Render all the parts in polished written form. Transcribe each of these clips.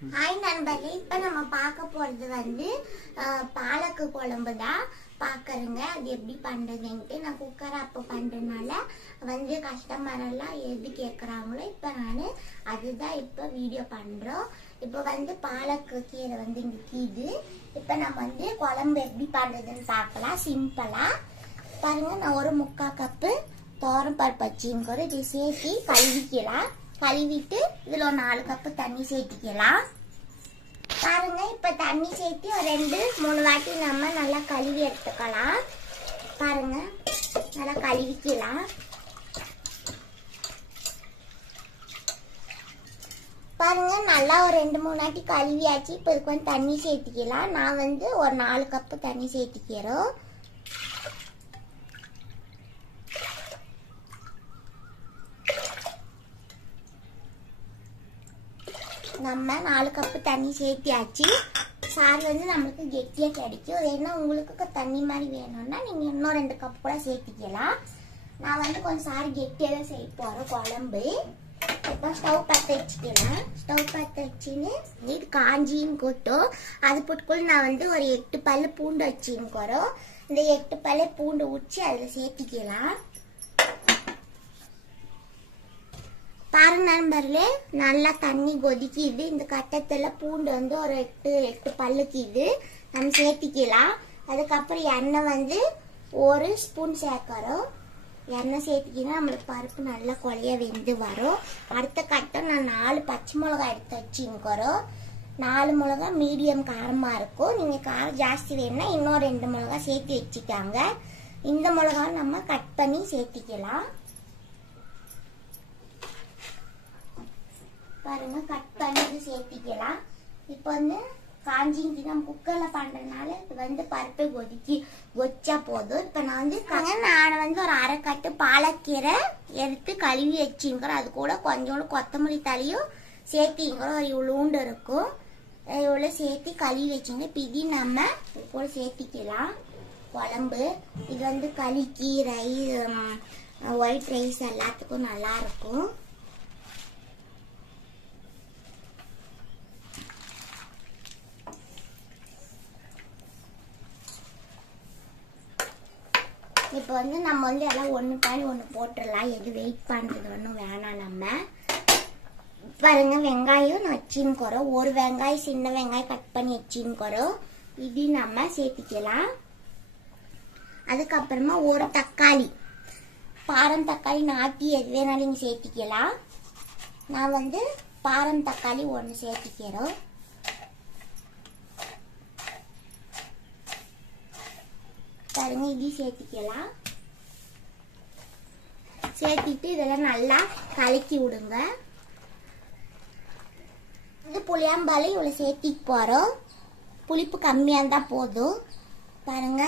Hi நண்பர்களே, இப்போ நம்ம பார்க்க போகிறது வந்து பாலக்கு குழம்பு தான் பார்க்குறேங்க. அது எப்படி பண்ணுறதுன்ட்டு நான் குக்கரை அப்போ பண்ணுறதுனால வந்து கஸ்டமரெல்லாம் எது கேட்குறாங்களோ இப்போ நான் அதுதான் இப்போ வீடியோ பண்ணுறோம். இப்போ வந்து பாலக்கு கீரை வந்து இங்கே கீது. இப்போ நம்ம வந்து குழம்பு எப்படி பண்ணுறதுன்னு பார்க்கலாம். சிம்பிளாக பாருங்கள், நான் ஒரு 3/4 கப்பு தோரம் பருப்பு வச்சுங்கிற இதை சேர்த்து கழுவிக்கலாம். கழுவிட்டு இதில் ஒரு 4 கப்பு தண்ணி சேர்த்திக்கலாம். பாருங்க, இப்போ தண்ணி சேர்த்து ஒரு 2-3 வாட்டி நம்ம நல்லா கழுவி எடுத்துக்கலாம். பாருங்க, நல்லா கழுவிக்கலாம். பாருங்க, நல்லா ஒரு 2-3 வாட்டி கழுவியாச்சு. இப்போ இதுக்கு வந்து தண்ணி சேர்த்திக்கலாம். நான் வந்து ஒரு 4 கப்பு தண்ணி சேர்த்திக்கிறோம். நம்ம 4 கப்பு தண்ணி சேர்த்தியாச்சு. சாறு வந்து நம்மளுக்கு கெட்டியாக கிடைக்கும். ஏன்னா உங்களுக்கு தண்ணி மாதிரி வேணும்னா நீங்கள் இன்னும் 2 கப் கூட சேர்த்திக்கலாம். நான் வந்து கொஞ்சம் சாறு கெட்டியாக தான் செய்ய போகிறோம் குழம்பு. இப்போ ஸ்டவ் பற்ற வச்சுக்கலாம். ஸ்டவ் பற்ற வச்சுன்னு இது காஞ்சின்னு கொட்டும். அது போட்டுக்குள்ள நான் வந்து ஒரு 8 பல்லு பூண்டு வச்சுக்கிறோம். இந்த 8 பல்லு பூண்டு உச்சி அதில் சேர்த்திக்கலாம். பாருங்க நண்பர்களே, நல்லா தண்ணி கொதிக்குது. இந்த கட்டத்தில் பூண்டு வந்து ஒரு 8 பல்லுக்கு இது நம்ம சேர்த்திக்கலாம். அதுக்கப்புறம் எண்ணெய் வந்து 1 ஸ்பூன் சேர்க்கிறோம். எண்ணெய் சேர்த்திக்கினா நம்மளுக்கு பருப்பு நல்லா கொலைய வெந்து வரும். அடுத்த கட்டம் நான் 4 பச்சை மிளகாய் எடுத்து வச்சுக்கிறோம். 4 மிளகா மீடியம் காரமாக இருக்கும். நீங்கள் காரம் ஜாஸ்தி வேணும்னா இன்னும் 2 மிளகா சேர்த்து வச்சுக்காங்க. இந்த மிளகாவை நம்ம கட் பண்ணி சேர்த்திக்கலாம். பாருங்க, கட் பண்ணி சேர்த்திக்கலாம். இப்போ வந்து காஞ்சிக்கு நம்ம குக்கரில் பண்ணுறதுனால இது வந்து பருப்பை கொச்சா போதும். இப்போ நான் வந்து ஒரு 1/2 கட்டு பாலக்கீரை எடுத்து கழுவி வச்சுக்கிறேன். அது கூட கொஞ்சோண்டு கொத்தமல்லி தலையும் சேர்த்திக்கிறோம். ஒரு இவ்வளோண்டு இருக்கும். இவ்வளோ சேர்த்து கழுவி வச்சுங்க. இப்போ இது நம்ம கூட சேர்த்திக்கலாம். குழம்பு இது வந்து களிக்கு ஒயிட் ரைஸ் எல்லாத்துக்கும் நல்லா இருக்கும். இப்போ வந்து நம்ம வந்து எல்லாம் ஒன்று பாடி ஒன்று போட்டுடலாம். எது வெயிட் பண்ணுறது ஒன்றும் வேணாம். நம்ம பாருங்க, வெங்காயம் நான் வச்சுக்கிறோம். ஒரு வெங்காயம் சின்ன வெங்காயம் கட் பண்ணி வச்சுக்கிறோம். இது நம்ம சேர்த்திக்கலாம். அதுக்கப்புறமா ஒரு தக்காளி, பாரம் தக்காளி நாட்டி எது வேணாலும் நீங்கள் சேர்த்திக்கலாம். நான் வந்து பாரம் தக்காளி 1 சேர்த்திக்கிறோம். பாருங்க, இது சேர்த்திக்கலாம். சேர்த்திட்டு இதெல்லாம் நல்லா கலக்கி விடுங்க. இது புளியாம்பாலும் இவ்வளோ சேர்த்திக்கு போகிறோம். புளிப்பு கம்மியாக இருந்தால் போதும். பாருங்க,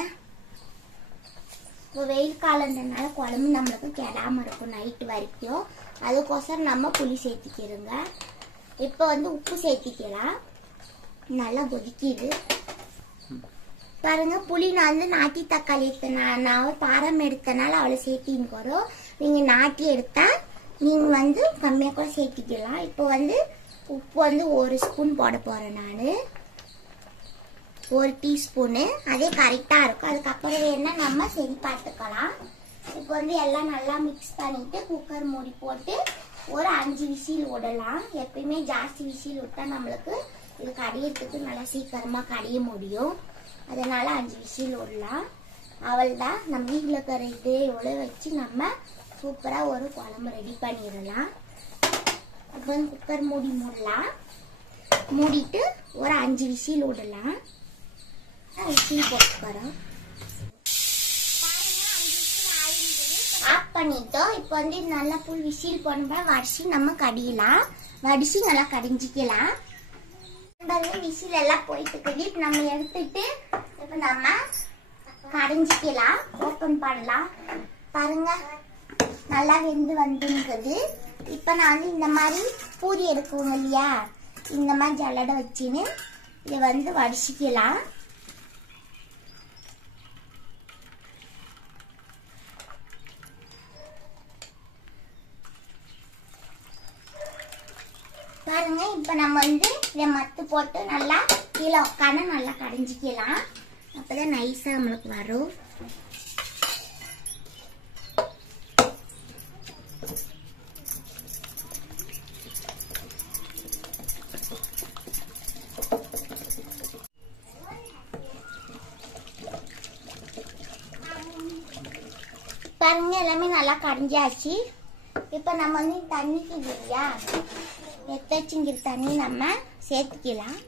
இப்போ வெயில் காலன்றதுனால குழம்பு நம்மளுக்கு கெடாமல் இருக்கும் நைட்டு வரைக்கும். அதுக்கோசரம் நம்ம புளி சேர்த்திக்கிறோங்க. இப்போ வந்து உப்பு சேர்த்திக்கலாம். நல்லா கொதிக்குது. பாருங்க, புளி நான் வந்து நாட்டி தக்காளி நான் பாரம் எடுத்தனால அவளை சேர்த்திக்கிறோம். நீங்கள் நாட்டி எடுத்தா நீங்கள் வந்து கம்மியாக கூட சேர்த்திக்கலாம். இப்போ வந்து உப்பு வந்து 1 ஸ்பூன் போட போகிறேன். நான் 1 டீஸ்பூனு, அதே கரெக்டாக இருக்கும். அதுக்கப்புறம் வேணா நம்ம சரி பார்த்துக்கலாம். இப்போ வந்து எல்லாம் நல்லா மிக்ஸ் பண்ணிட்டு குக்கர் மூடி போட்டு ஒரு 5 விசில் விடலாம். எப்பயுமே ஜாஸ்தி விசில் விட்டா நம்மளுக்கு இது கடியறதுக்கு நல்லா சீக்கிரமாக கடிய முடியும். அதனால 5 விசில் விடலாம். அவள்தான் நம்ம வீட்டில் இருக்கிற இது இவ்வளோ வச்சு நம்ம சூப்பராக ஒரு குழம்பு ரெடி பண்ணிடலாம். இப்போ வந்து குக்கர் மூடலாம். மூடிட்டு ஒரு 5 விசில் விடலாம். விசில் போட்டுக்கிறோம். ஆஃப் பண்ணிட்டோம். இப்போ வந்து நல்லா ஃபுல் விசில் போனோம்னா வடிச்சு நம்ம கடியலாம். வடிச்சு நல்லா கடிஞ்சிக்கலாம். விசில் எல்லாம் போயிட்டு இருக்குது. இப்போ நம்ம எடுத்துட்டு இப்போ நம்ம கடைஞ்சிக்கலாம். ஓப்பன் பண்ணலாம். பாருங்க, நல்லா வெந்து வந்துருக்குது. இப்போ நான் வந்து இந்த மாதிரி பூரி எடுக்குவோம் இல்லையா, இந்த மாதிரி ஜல்லடை வச்சுன்னு இதை வந்து வடிச்சிக்கலாம். பாருங்க இப்போ நம்ம வந்து இதை மத்து போட்டு நல்லா கீழே உட்காந்து நல்லா கடைஞ்சிக்கலாம். அப்பதான் நைஸா நம்மளுக்கு வரும். பாருங்க எல்லாமே நல்லா கடைஞ்சாச்சு. இப்போ நம்ம வந்து தண்ணிக்கு இல்லையா எத்தச்சுங்கிற தண்ணி நம்ம சேர்த்துக்கலாம்.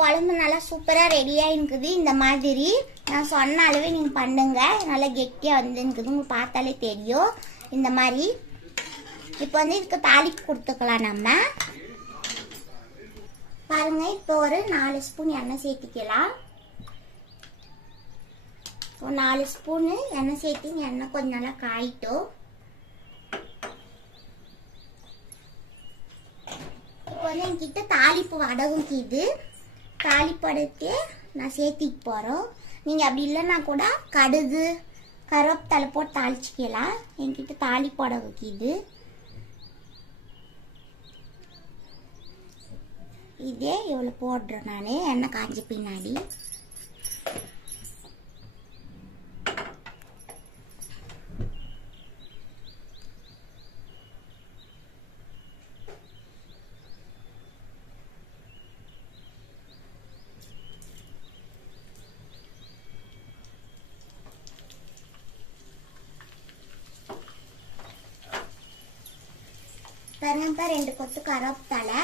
குழம்பு நல்லா சூப்பரா ரெடியா இருக்குது. இந்த மாதிரி நான் சொன்ன அளவே நீங்க பண்ணுங்க. நல்லா கெட்டியா வந்துருக்குது, உங்களுக்கு பார்த்தாலே தெரியும். இந்த மாதிரி இப்போ வந்து இதுக்கு தாளிப்பு கொடுத்துக்கலாம் நம்ம. பாருங்க இப்போ ஒரு 4 ஸ்பூன் எண்ணெய் சேர்த்துக்கலாம். 4 ஸ்பூனு எண்ணெய் சேர்த்து எண்ணெய் கொஞ்சம் நல்லா காயிட்டும். இப்போ வந்து என்கிட்ட தாளிப்பு வடகம் கீது தாளிப்படத்தை நான் சேர்த்திக்கு போகிறோம். நீங்கள் அப்படி இல்லைன்னா கூட கடுகு கருவேப்பிலை போட்டு தாளிச்சிக்கலாம். என்கிட்ட தாளிப்பட வைக்கிது. இதே இவ்வளோ போடுறேன் நான் எண்ணெய் காஞ்ச பின்னாடி. பாருங்க 2 கொத்து கருவேப்பிலை.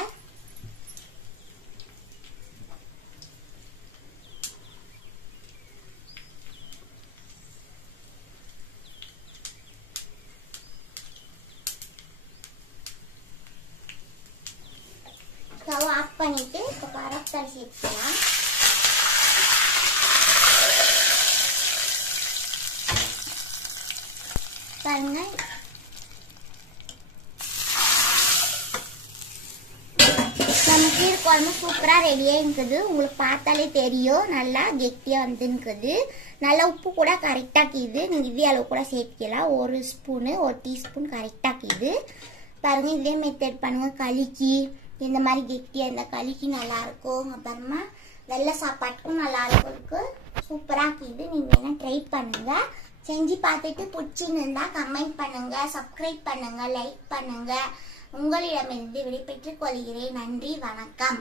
ஸ்டவ் ஆஃப் பண்ணிட்டு இப்போ கருவேப்பிலை சேர்த்துக்கலாம். பாருங்க நம்ம கீரை குழம்பு சூப்பரா ரெடியா இருக்குது. உங்களுக்கு பார்த்தாலே தெரியும் நல்லா கெட்டியா வந்துருக்குது. நல்லா உப்பு கூட கரெக்டா கீது. நீங்க இதே அளவு கூட சேர்த்துக்கலாம். 1 ஸ்பூனு 1 டீஸ்பூன் கரெக்டா கீது. பாருங்க இதே மெத்தட் பண்ணுங்க. களிக்கு இந்த மாதிரி கெட்டியா இந்த களிக்கு நல்லா இருக்கும். அப்புறமா வெள்ளை சாப்பாட்டுக்கும் நல்லா இருக்கும். சூப்பரா கீது. நீங்க வேணா ட்ரை பண்ணுங்க. செஞ்சு பார்த்துட்டு பிடிச்சிருந்தா கமெண்ட் பண்ணுங்க, சப்ஸ்கிரைப் பண்ணுங்க, லைக் பண்ணுங்க. உங்களிடமிருந்து விடைபெற்றுக் கொள்கிறேன். நன்றி, வணக்கம்.